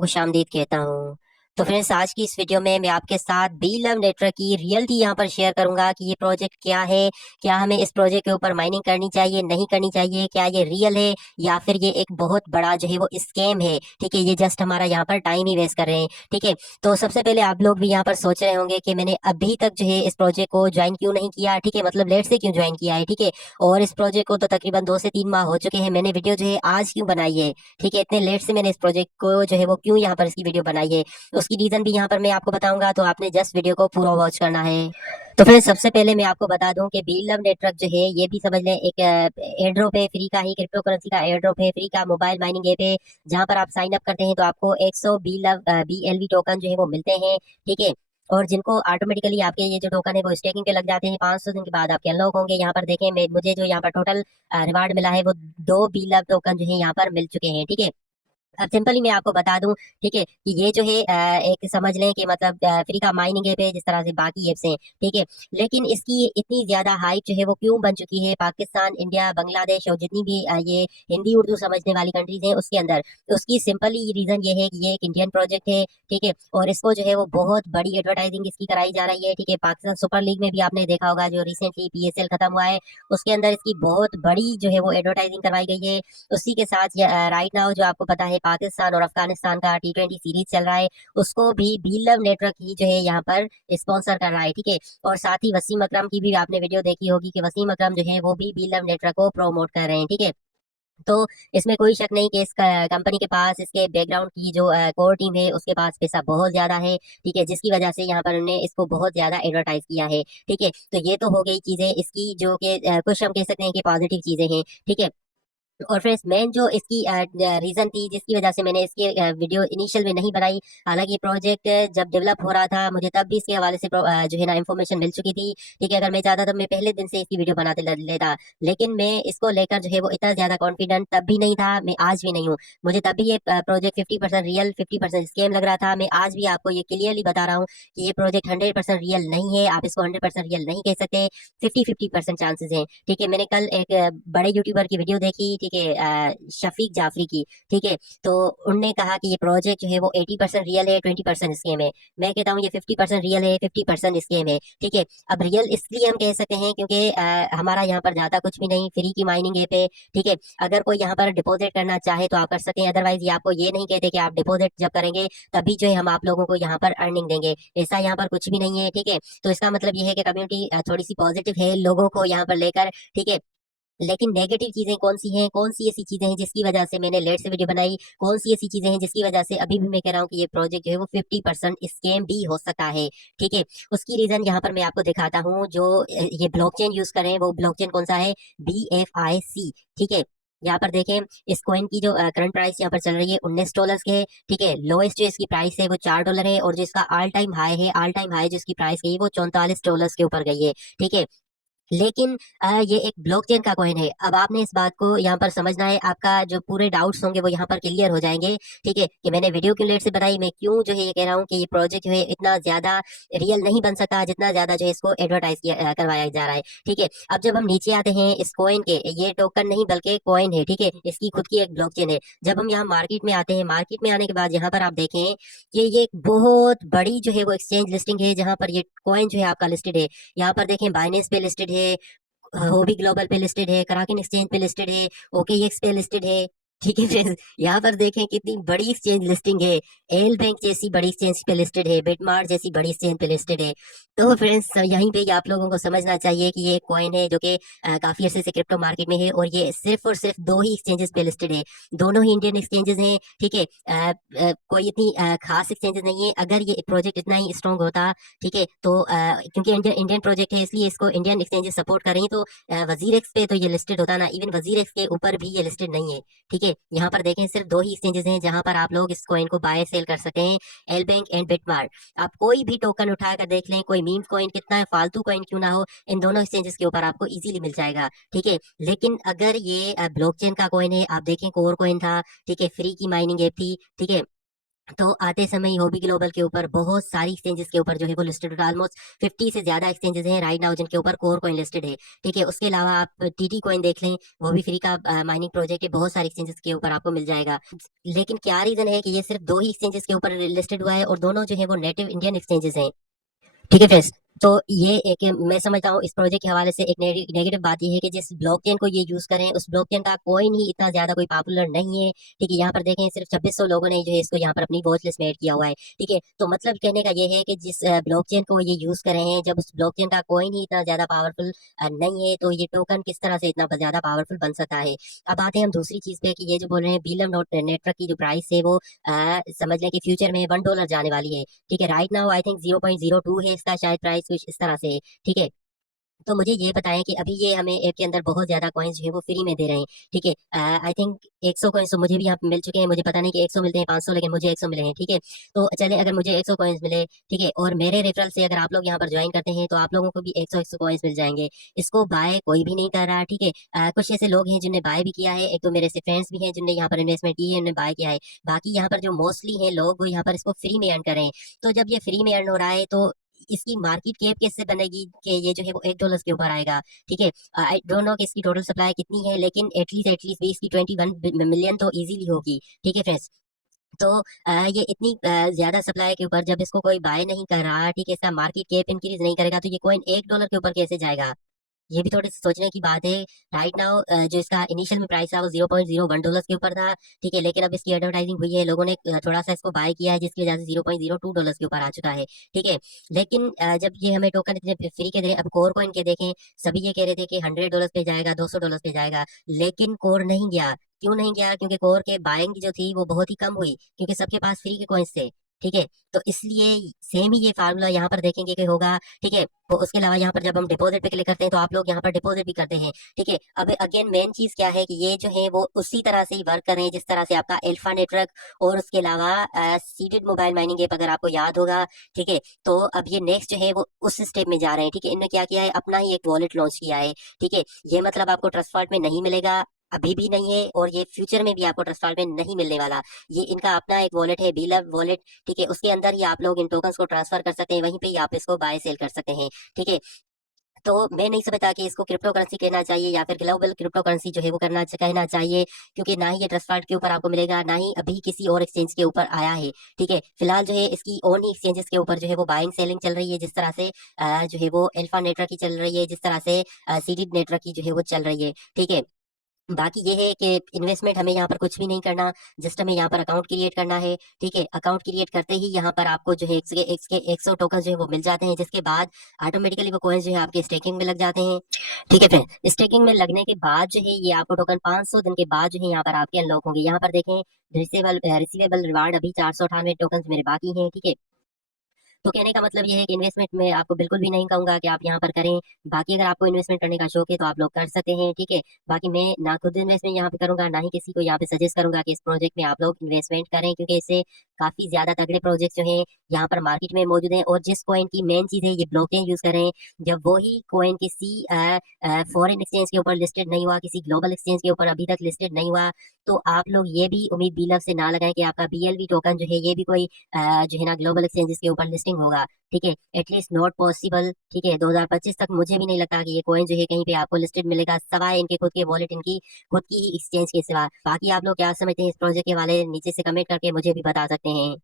खुशामदीद कहता हूँ। तो फ्रेंड्स, आज की इस वीडियो में मैं आपके साथ बी लव नेटवर्क की रियलिटी यहाँ पर शेयर करूंगा कि ये प्रोजेक्ट क्या है, क्या हमें इस प्रोजेक्ट के ऊपर माइनिंग करनी चाहिए, नहीं करनी चाहिए, क्या ये रियल है या फिर ये एक बहुत बड़ा जो है वो स्कैम है। ठीक है, ये जस्ट हमारा यहाँ पर टाइम ही वेस्ट कर रहे हैं। ठीक है, तो सबसे पहले आप लोग भी यहाँ पर सोच रहे होंगे कि मैंने अभी तक जो है इस प्रोजेक्ट को ज्वाइन क्यों नहीं किया। ठीक है, मतलब लेट से क्यों ज्वाइन किया है। ठीक है, और इस प्रोजेक्ट को तो तकरीबन 2 से 3 माह हो चुके हैं। मैंने वीडियो जो है आज क्यों बनाई है। ठीक है, इतने लेट से मैंने इस प्रोजेक्ट को जो है वो क्यों यहाँ पर इसकी वीडियो बनाई है, उसकी रीजन भी यहाँ पर मैं आपको बताऊंगा। तो आपने जस्ट वीडियो को पूरा वॉच करना है। तो फिर सबसे पहले मैं आपको बता दूं कि बी लव नेटवर्क जो है ये भी समझ लें एक एयर ड्रॉप है, फ्री का ही क्रिप्टो करेंसी का एयर ड्रॉप है, फ्री का मोबाइल माइनिंग ऐप है। जहां पर आप साइन अप करते हैं तो आपको 100 BLV टोकन जो है वो मिलते हैं। ठीक है, और जिनको ऑटोमेटिकली आपके ये जो टोकन है वो स्टेकिंग पे लग जाते हैं, 500 दिन के बाद आपके अनलॉक होंगे। यहाँ पर देखें, मुझे जो यहाँ पर टोटल रिवार्ड मिला है वो 2 BLV टोकन जो है यहाँ पर मिल चुके हैं। ठीक है, अब सिंपली मैं आपको बता दूं, ठीक है, कि ये जो है एक समझ लें कि मतलब फ्री का माइनिंग ऐप है जिस तरह से बाकी एप्स हैं। ठीक है, लेकिन इसकी इतनी ज्यादा हाइप जो है वो क्यों बन चुकी है पाकिस्तान, इंडिया, बांग्लादेश और जितनी भी ये हिंदी उर्दू समझने वाली कंट्रीज हैं उसके अंदर। उसकी सिंपली रीजन ये है कि ये एक इंडियन प्रोजेक्ट है। ठीक है, और इसको जो है वो बहुत बड़ी एडवर्टाइजिंग इसकी कराई जा रही है। ठीक है, पाकिस्तान सुपर लीग में भी आपने देखा होगा जो रिसेंटली PSL खत्म हुआ है, उसके अंदर इसकी बहुत बड़ी जो है वो एडवर्टाइजिंग करवाई गई है। उसी के साथ राइट नाउ जो आपको पता है पाकिस्तान और अफगानिस्तान का T20 सीरीज चल रहा है, उसको भी बी लव नेटवर्क ही जो है यहाँ पर स्पॉन्सर कर रहा है। ठीक है, और साथ ही वसीम अकरम की भी आपने वीडियो देखी होगी कि वसीम अकरम जो है वो भी बी लव नेटवर्क को प्रमोट कर रहे हैं। ठीक है, तो इसमें कोई शक नहीं कि इस कंपनी के पास, इसके बैकग्राउंड की जो कोर टीम है उसके पास पैसा बहुत ज्यादा है। ठीक है, जिसकी वजह से यहाँ पर उन्होंने इसको बहुत ज्यादा एडवर्टाइज किया है। ठीक है, तो ये तो हो गई चीजें इसकी जो कि कुछ हम कह सकते हैं कि पॉजिटिव चीजें हैं। ठीक है, और फ्रेंड्स, मेन जो इसकी रीजन थी जिसकी वजह से मैंने इसकी वीडियो इनिशियल में नहीं बनाई, हालांकि प्रोजेक्ट जब डेवलप हो रहा था मुझे तब भी इसके हवाले से जो है ना इन्फॉर्मेशन मिल चुकी थी। ठीक है, अगर मैं चाहता तो मैं पहले दिन से इसकी वीडियो बनाते लेता, लेकिन मैं इसको लेकर जो है वो इतना ज्यादा कॉन्फिडेंट तब भी नहीं था, मैं आज भी नहीं हूँ। मुझे तब भी ये प्रोजेक्ट 50% रियल 50% स्कैम लग रहा था। मैं आज भी आपको ये क्लियरली बता रहा हूँ कि ये प्रोजेक्ट 100% रियल नहीं है। आप इसको 100% रियल नहीं कह सकते, 50-50% चांसेस हैं। ठीक है, मैंने कल एक बड़े यूट्यूबर की वीडियो देखी। ठीक है, शफीक जाफरी की। ठीक है, तो उनने कहा कि ये प्रोजेक्ट जो है वो 80% रियल है, 20% स्कैम है। मैं कहता हूँ ये 50% रियल है, 50% स्कैम है। ठीक है, अब रियल इसलिए हम कह सकते हैं क्योंकि हमारा यहाँ पर ज्यादा कुछ भी नहीं, फ्री की माइनिंग ऐप है। ठीक है, अगर कोई यहाँ पर डिपॉजिट करना चाहे तो आप कर सकते हैं, अदरवाइज ये आपको ये नहीं कहते कि आप डिपॉजिट जब करेंगे तभी जो है हम आप लोगों को यहाँ पर अर्निंग देंगे। ऐसा यहाँ पर कुछ भी नहीं है। ठीक है, तो इसका मतलब ये है कि कम्युनिटी थोड़ी सी पॉजिटिव है लोगों को यहाँ पर लेकर। ठीक है, लेकिन नेगेटिव चीजें कौन सी हैं, कौन सी ऐसी चीजें हैं जिसकी वजह से मैंने लेट से वीडियो बनाई, कौन सी ऐसी चीजें हैं जिसकी वजह से अभी भी मैं कह रहा हूँ कि ये प्रोजेक्ट जो है वो 50% स्कैम भी हो सकता है। ठीक है, उसकी रीजन यहाँ पर मैं आपको दिखाता हूँ। जो ये ब्लॉकचेन यूज कर रहे हैं वो ब्लॉकचेन कौन सा है, BFIC। ठीक है, यहाँ पर देखें, इस कॉइन की जो करंट प्राइस यहाँ पर चल रही है $19 के है। ठीक है, लोएस्ट जो इसकी प्राइस है वो $4 है, और जो इसका ऑल टाइम हाई है, ऑल टाइम हाई जो इसकी प्राइस गई है वो $44 के ऊपर गई है। ठीक है, लेकिन ये एक ब्लॉकचेन का कॉइन है। अब आपने इस बात को यहाँ पर समझना है, आपका जो पूरे डाउट्स होंगे वो यहाँ पर क्लियर हो जाएंगे। ठीक है, कि मैंने वीडियो क्यों लेट से बनाई, मैं क्यों जो है ये कह रहा हूँ कि ये प्रोजेक्ट जो है इतना ज्यादा रियल नहीं बन सकता जितना ज्यादा जो है इसको एडवर्टाइज किया करवाया जा रहा है। ठीक है, अब जब हम नीचे आते हैं इस कॉइन के, ये टोकन नहीं बल्कि कॉइन है। ठीक है, इसकी खुद की एक ब्लॉकचेन है। जब हम यहाँ मार्केट में आते हैं, मार्केट में आने के बाद यहाँ पर आप देखें कि ये एक बहुत बड़ी जो है वो एक्सचेंज लिस्टिंग है जहाँ पर ये कॉइन जो है आपका लिस्टेड है। यहाँ पर देखें, बाइनेंस पे लिस्टेड है, होबी ग्लोबल पे लिस्टेड है, कराकिन एक्सचेंज पे लिस्टेड है, OKX पे लिस्टेड है। ठीक है फ्रेंड्स, यहाँ पर देखें कितनी बड़ी एक्सचेंज लिस्टिंग है। एल बैंक जैसी बड़ी एक्सचेंज पे लिस्टेड है, बिटमार्ट जैसी बड़ी एक्सचेंज पे लिस्टेड है। तो फ्रेंड्स, यहीं पे ही आप लोगों को समझना चाहिए कि ये कॉइन है जो कि काफी अरसे से क्रिप्टो मार्केट में है, और ये सिर्फ और सिर्फ दो ही एक्सचेंजेस पे लिस्टेड है। दोनों ही इंडियन एक्सचेंजेस हैं। ठीक है, कोई इतनी खास एक्सचेंजेस नहीं है। अगर ये प्रोजेक्ट इतना ही स्ट्रॉन्ग होता, ठीक है, तो क्योंकि इंडियन इंडियन प्रोजेक्ट है इसलिए इसको इंडियन एक्सचेंजेस सपोर्ट कर रही हैं, तो वजीर एक्स पे तो ये लिस्टेड होता ना, इवन वजीर एक्स के ऊपर भी ये लिस्टेड नहीं है। ठीक है, यहाँ पर देखें सिर्फ दो ही एक्सचेंजेस हैं जहां पर आप लोग इस कॉइन को बाय सेल कर सकते हैं, एल बैंक एंड बिटमार्ट। आप कोई भी टोकन उठाकर देख लें, कोई मीम कॉइन कितना है, फालतू कॉइन क्यों ना हो, इन दोनों एक्सचेंजेस के ऊपर आपको इजीली मिल जाएगा। ठीक है, लेकिन अगर ये ब्लॉकचेन का कॉइन है, आप देखें कोर कॉइन था। ठीक है, फ्री की माइनिंग ऐप थी। ठीक है, तो आते समय ही हॉबी ग्लोबल के ऊपर बहुत सारी एक्सचेंजेस के ऊपर जो है वो लिस्टेड है। ऑलमोस्ट 50 से ज्यादा एक्सचेंजेस हैं राइट नाउ जिनके ऊपर कोर कॉइन लिस्टेड है। ठीक है, उसके अलावा आप टीटी कॉइन देख लें, वो भी फ्री का माइनिंग प्रोजेक्ट है, बहुत सारे एक्सचेंजेस के ऊपर आपको मिल जाएगा। लेकिन क्या रीजन है कि ये सिर्फ दो ही एक्सचेंजेस के ऊपर लिस्टेड हुआ है और दोनों जो है वो नेटिव इंडियन एक्सचेंजेस हैं। ठीक है फ्रेंड्स, तो ये एक मैं समझता हूँ इस प्रोजेक्ट के हवाले से एक नेगेटिव बात ये है कि जिस ब्लॉकचेन को ये यूज करें उस ब्लॉकचेन का कोइन ही इतना ज्यादा कोई पॉपुलर नहीं है। ठीक है, यहाँ पर देखें सिर्फ 2600 लोगों ने जो है इसको यहाँ पर अपनी वॉच लिस्ट में ऐड किया हुआ है। ठीक है, तो मतलब कहने का ये है कि जिस ब्लॉकचेन को ये यूज कर रहे हैं, जब उस ब्लॉकचेन का कोइन ही इतना ज्यादा पावरफुल नहीं है, तो ये टोकन किस तरह से इतना ज्यादा पावरफुल बन सकता है। अब आते हैं हम दूसरी चीज पे कि ये जो बोल रहे हैं बीलम नोट नेटवर्क की जो प्राइस है वो समझ लें कि फ्यूचर में $1 जाने वाली है। ठीक है, राइट नाउ आई थिंक 0.02 है इसका शायद प्राइस, कुछ इस तरह से है। ठीक है, तो मुझे ये बताएं कि अभी ये हमें ऐप के अंदर बहुत ज्यादा कॉइन्स जो है वो फ्री में दे रहे हैं। ठीक है, आई थिंक 100 कॉइन्स तो मुझे भी यहाँ पे मिल चुके हैं। मुझे पता नहीं कि 100 मिलते हैं 500, लेकिन मुझे 100 मिले हैं। ठीक है, तो चले अगर मुझे 100 कॉइन्स मिले, ठीक है, और मेरे रेफरल से अगर आप लोग यहाँ पर ज्वाइन करते हैं तो आप लोगों को भी 100 कॉइन्स मिल जाएंगे। इसको बाय कोई भी नहीं कर रहा। ठीक है, कुछ ऐसे लोग हैं जिनने बाय भी किया है, एक तो मेरे से फ्रेंड्स भी हैं जिनने यहाँ पर इन्वेस्टमेंट की है, उन्होंने बाय किया है। बाकी यहाँ पर जो मोस्टली हैं लोग वो यहाँ पर इसको फ्री में अर्न कर रहे हैं। तो जब ये फ्री में अर्न हो रहा है तो इसकी मार्केट कैप कैसे बनेगी कि ये जो है वो $1 के ऊपर आएगा। ठीक है, आई डोंट नो कि इसकी टोटल सप्लाई कितनी है, लेकिन एटलीस्ट भी इसकी 21 मिलियन तो इजीली होगी। ठीक है फ्रेंड्स, तो ये इतनी ज्यादा सप्लाई के ऊपर जब इसको कोई बाय नहीं कर रहा, ठीक है, इसका मार्केट कैप इंक्रीज नहीं करेगा, तो ये कॉइन $1 के ऊपर कैसे जाएगा। ये भी थोड़ी सी सोचने की बात है। राइट नाउ जो इसका इनिशियल में प्राइस था वो $0.01 के ऊपर था। ठीक है, लेकिन अब इसकी एडवर्टाइजिंग हुई है, लोगों ने थोड़ा सा इसको बाय किया है, जिसकी वजह से $0.02 के ऊपर आ चुका है। ठीक है, लेकिन जब ये हमें टोकन इतने फ्री के दे रहे हैं, अब कोर कॉइन के देखें, सभी ये कह रहे थे कि $100 पे जाएगा, $200 पे जाएगा, लेकिन कोर नहीं गया। क्यों नहीं गया? क्योंकि कोर के बाइंग जो थी वो बहुत ही कम हुई, क्योंकि सबके पास फ्री के कॉइन्स थे। ठीक है, तो इसलिए सेम ही ये फार्मूला यहाँ पर देखेंगे कि होगा। ठीक है, तो उसके अलावा यहाँ पर जब हम डिपॉजिट पे क्लिक करते हैं तो आप लोग यहाँ पर डिपॉजिट भी करते हैं। ठीक है, अब अगेन मेन चीज क्या है कि ये जो है वो उसी तरह से ही वर्क कर रहे हैं जिस तरह से आपका अल्फा नेटवर्क और उसके अलावा सीडेड मोबाइल माइनिंग ऐप, अगर आपको याद होगा। ठीक है, तो अब ये नेक्स्ट जो है वो उस स्टेप में जा रहे हैं। ठीक है, इन्होंने क्या किया है, अपना ही एक वॉलेट लॉन्च किया है। ठीक है, ये मतलब आपको ट्रस्ट फंड में नहीं मिलेगा, अभी भी नहीं है, और ये फ्यूचर में भी आपको ट्रस्ट फंड में नहीं मिलने वाला। ये इनका अपना एक वॉलेट है, बीलव वॉलेट। ठीक है, उसके अंदर ही आप लोग इन टोकन्स को ट्रांसफर कर सकते हैं, वहीं पे ही आप इसको बाय सेल कर सकते हैं। ठीक है, तो मैं नहीं समझता कि इसको क्रिप्टो करेंसी कहना चाहिए या फिर ग्लोबल क्रिप्टो करेंसी जो है वो कहना चाहिए, क्योंकि ना ही ये ट्रस्ट फंड के ऊपर आपको मिलेगा, ना ही अभी किसी और एक्सचेंज के ऊपर आया है। ठीक है, फिलहाल जो है इसकी ओन ही एक्सचेंजेस के ऊपर जो है वो बाइंग सेलिंग चल रही है, जिस तरह से जो है वो अल्फा नेटवर्क की चल रही है, जिस तरह से सीडेड नेटवर्क की जो है वो चल रही है। ठीक है, बाकी ये है कि इन्वेस्टमेंट हमें यहाँ पर कुछ भी नहीं करना, जस्ट हमें यहाँ पर अकाउंट क्रिएट करना है। ठीक है, अकाउंट क्रिएट करते ही यहाँ पर आपको जो है 100 टोकन जो है वो मिल जाते हैं, जिसके बाद ऑटोमेटिकली वो कॉइन्स जो है आपके स्टेकिंग में लग जाते हैं। ठीक है फ्रेंड, स्टेकिंग में लगने के बाद जो है ये आपको टोकन 500 दिन के बाद जो है यहाँ पर आपके अनलॉक होंगे। यहाँ पर देखें रिसीवेबल रिवार्ड अभी 498 टोकन मेरे बाकी हैं। ठीक है, तो कहने का मतलब ये है कि इन्वेस्टमेंट में आपको बिल्कुल भी नहीं कहूंगा कि आप यहाँ पर करें। बाकी अगर आपको इन्वेस्टमेंट करने का शौक है तो आप लोग कर सकते हैं। ठीक है, बाकी मैं ना खुद इन्वेस्टमेंट यहाँ पे करूंगा, ना ही किसी को यहाँ पे सजेस्ट करूंगा कि इस प्रोजेक्ट में आप लोग इन्वेस्टमेंट करें, क्योंकि इससे काफी ज्यादा तगड़े प्रोजेक्ट जो है यहाँ पर मार्केट में मौजूद हैं। और जिस कॉइन की मेन चीज है ये ब्लॉकचेन यूज करें, जब वही कॉइन किसी फॉरेन एक्सचेंज के ऊपर लिस्टेड नहीं हुआ, किसी ग्लोबल एक्सचेंज के ऊपर अभी तक लिस्टेड नहीं हुआ, तो आप लोग ये भी उम्मीद बीलव से ना लगाएं कि आपका BLV टोकन जो है ये भी कोई जो है ना ग्लोबल एक्सचेंजेस के ऊपर लिस्टिंग होगा। ठीक है, एटलीस्ट नॉट पॉसिबल। ठीक है, 2025 तक मुझे भी नहीं लगता कि ये कॉइन जो है कहीं पे आपको लिस्टेड मिलेगा, सवाए इनके खुद के वॉलेट, इनकी खुद की ही एक्सचेंज के सिवा। बाकी आप लोग क्या समझते हैं इस प्रोजेक्ट के वाले, नीचे से कमेंट करके मुझे भी बता सकते हैं।